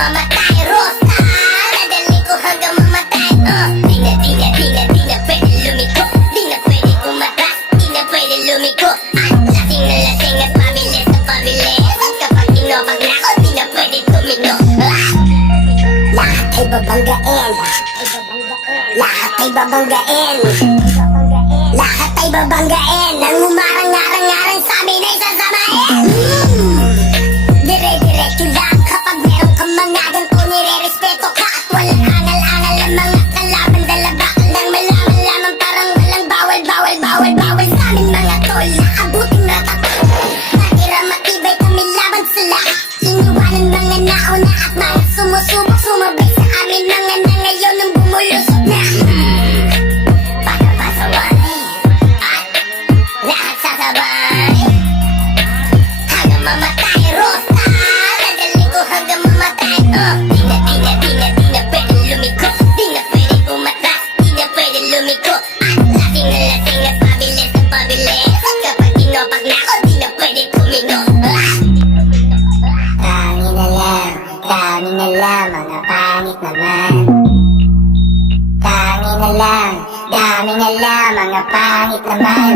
mamamatay. Rosta, dadali ko hanggang mamatay. Di na pwede lumiko. Di na pwede umatras, di na pwede lumiko. At lasing na lasing at pabilis na pabilis. At kapag tinopag na ako, di na pwede tumino. Lahat ay babanggain. Lahat ay babanggain. Lahat ay babanggain. Nang humarang-arang-arang sa amin ay sasamain. Dire-diretso lang kapag meron kang mga ganito, nire-respeto ka at walang angal-angal ang mga kalaban. Dala bakal lang malaman lamang, parang walang bawal sa amin mga tol. Naabuting ratatol, natira matibay kami laban sa lahat. Iniwanan mga nauna at mga sumusubok, sumabay sa amin mga na ngayon nang bumulusok na. Pagkapasaway at lahat sasabay hanggang mamatay. Rosta, dadali ko hanggang mamatay. Di na pwede lumiko. Di na pwede umatras, di na pwede lumiko. At lasing na lasing at pabilis na pabilis. At kapag tinopag na ako, di na pwede tumino. Tangin na lang, mga pangit naman. Tangin na lang, dami na lang, mga pangit naman.